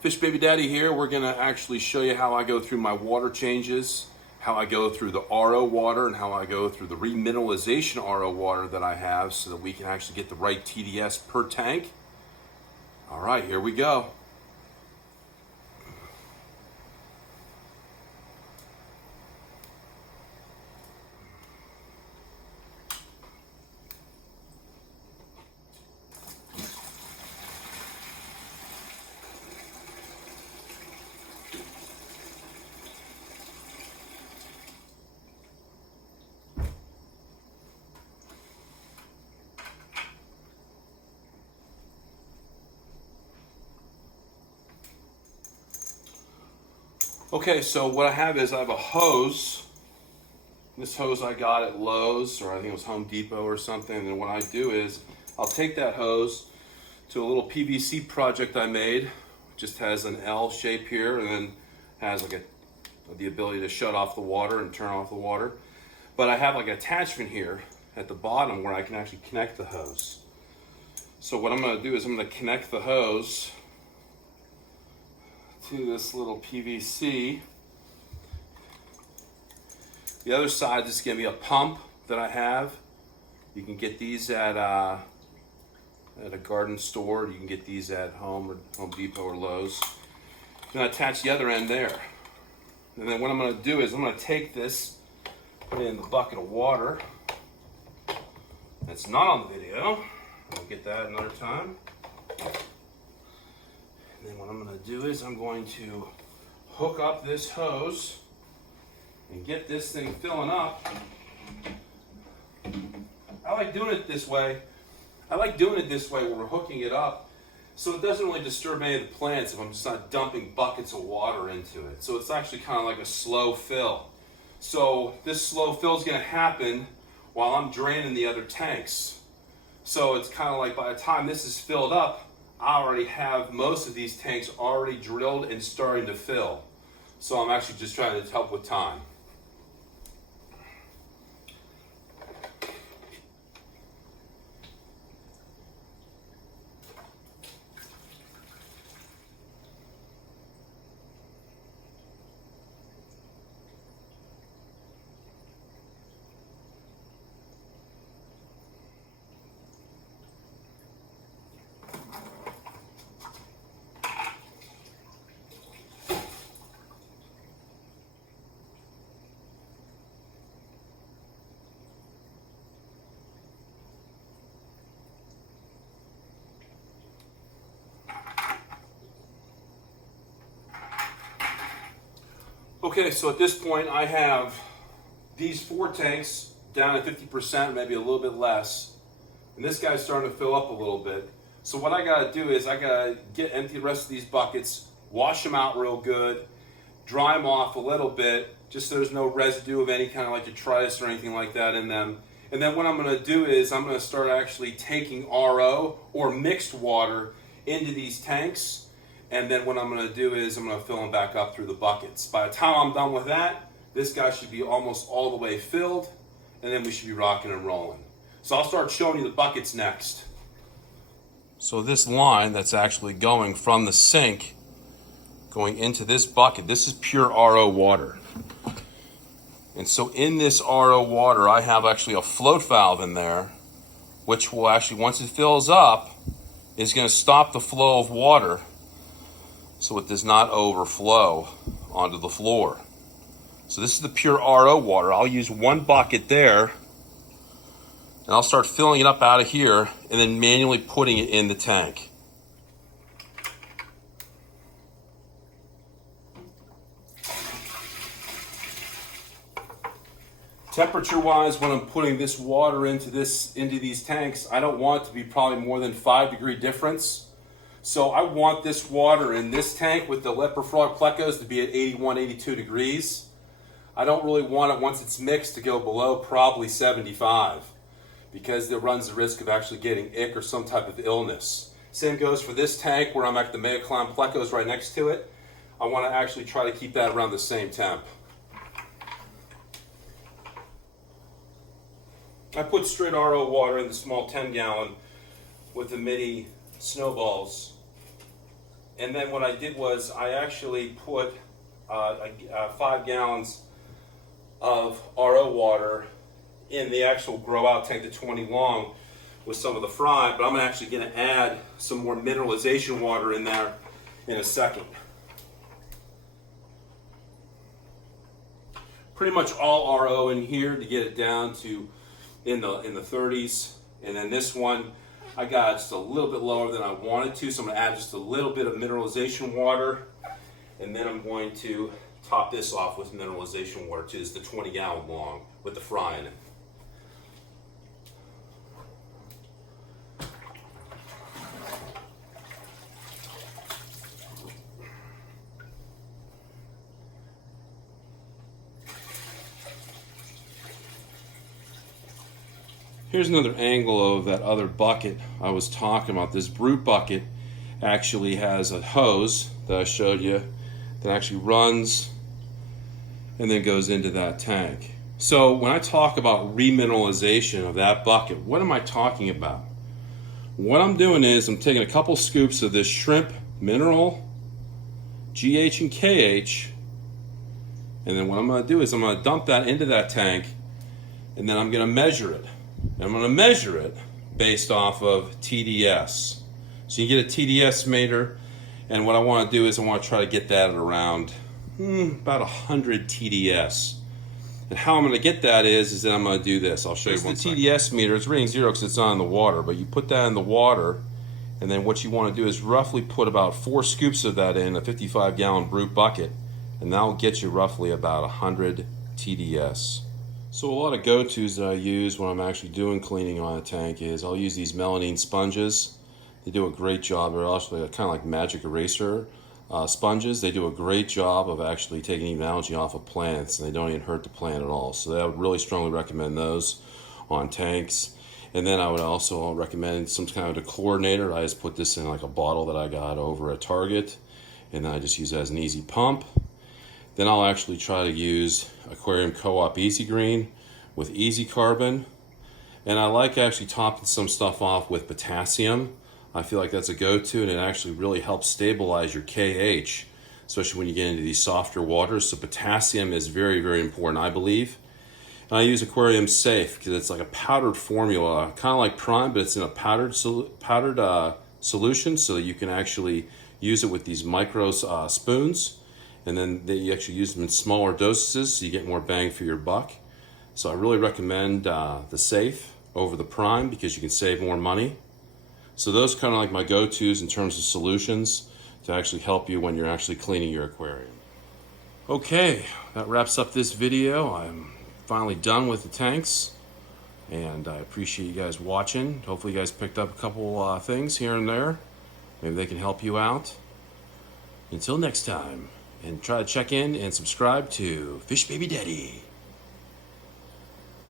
Fish Baby Daddy here. We're going to actually show you how I go through my water changes, how I go through the RO water, and how I go through the remineralization RO water that I have so that we can actually get the right TDS per tank. All right, here we go. Okay, so what I have is I have a hose. This hose I got at Lowe's, or I think it was Home Depot or something. And what I do is I'll take that hose to a little PVC project I made. It just has an L shape here, and then has like the ability to shut off the water and turn off the water. But I have like an attachment here at the bottom where I can actually connect the hose. So what I'm going to do is I'm going to connect the hose to this little PVC. The other side is going to be a pump that I have. You can get these at a garden store. You can get these at Home Depot or Lowe's. Then I attach the other end there. And then what I'm going to do is I'm going to take this, put it in the bucket of water. That's not on the video. I'll get that another time. And then what I'm going to do is I'm going to hook up this hose and get this thing filling up. I like doing it this way. Where we're hooking it up so it doesn't really disturb any of the plants if I'm just not dumping buckets of water into it. So it's actually kind of like a slow fill. So this slow fill is going to happen while I'm draining the other tanks. So it's kind of like by the time this is filled up, I already have most of these tanks already drilled and starting to fill. So I'm actually just trying to help with time. Okay, so at this point I have these 4 tanks down at 50%, maybe a little bit less. And this guy's starting to fill up a little bit. So what I gotta do is I gotta empty the rest of these buckets, wash them out real good, dry them off a little bit, just so there's no residue of any kind of like detritus or anything like that in them. And then what I'm gonna do is I'm gonna start actually taking RO or mixed water into these tanks. And then what I'm going to do is I'm going to fill them back up through the buckets. By the time I'm done with that, this guy should be almost all the way filled, and then we should be rocking and rolling. So I'll start showing you the buckets next. So this line that's actually going from the sink, going into this bucket, this is pure RO water. And so in this RO water, I have actually a float valve in there, which will actually, once it fills up, is going to stop the flow of water so it does not overflow onto the floor. So this is the pure RO water. I'll use one bucket there, and I'll start filling it up out of here and then manually putting it in the tank. Temperature-wise, when I'm putting this water into these tanks, I don't want it to be probably more than 5-degree difference. So I want this water in this tank with the leopard frog plecos to be at 81, 82 degrees. I don't really want it, once it's mixed, to go below probably 75 because it runs the risk of actually getting ick or some type of illness. Same goes for this tank where I'm at the Mega Climb plecos right next to it. I want to actually try to keep that around the same temp. I put straight RO water in the small 10-gallon with the mini snowballs. And then what I did was I actually put 5 gallons of RO water in the actual grow out tank, the 20 long, with some of the fry, but I'm actually going to add some more mineralization water in there in a second. Pretty much all RO in here to get it down to in the 30s. And then this one I got just a little bit lower than I wanted to, so I'm going to add just a little bit of mineralization water, and then I'm going to top this off with mineralization water too. It's the 20 gallon long with the fry in it. Here's another angle of that other bucket I was talking about. This brute bucket actually has a hose that I showed you that actually runs and then goes into that tank. So when I talk about remineralization of that bucket, what am I talking about? What I'm doing is I'm taking a couple scoops of this shrimp mineral, GH and KH, and then what I'm going to do is I'm going to dump that into that tank, and then I'm going to measure it. And I'm going to measure it based off of TDS. So you get a TDS meter, and what I want to do is I want to try to get that at around about 100 TDS. And how I'm going to get that is that I'm going to do this. I'll show you one second. The TDS meter, it's reading 0 because it's on the water, but you put that in the water, and then what you want to do is roughly put about 4 scoops of that in a 55 gallon brute bucket, and that will get you roughly about 100 TDS. So a lot of go-tos that I use when I'm actually doing cleaning on a tank is I'll use these melamine sponges. They do a great job. They're actually kind of like magic eraser sponges. They do a great job of actually taking even algae off of plants, and they don't even hurt the plant at all. So I would really strongly recommend those on tanks. And then I would also recommend some kind of a coordinator. I just put this in like a bottle that I got over at Target, and then I just use it as an easy pump. Then I'll actually try to use Aquarium Co-op Easy Green with Easy Carbon. And I like actually topping some stuff off with potassium. I feel like that's a go-to, and it actually really helps stabilize your KH, especially when you get into these softer waters. So potassium is very, very important, I believe. And I use Aquarium Safe because it's like a powdered formula, kind of like Prime, but it's in a powdered solution, so that you can actually use it with these micro spoons. And then you actually use them in smaller dosages, so you get more bang for your buck. So I really recommend the Safe over the Prime because you can save more money. So those are kind of like my go-tos in terms of solutions to actually help you when you're actually cleaning your aquarium. Okay, that wraps up this video. I'm finally done with the tanks, and I appreciate you guys watching. Hopefully you guys picked up a couple things here and there. Maybe they can help you out. Until next time. And try to check in and subscribe to Fish Baby Daddy.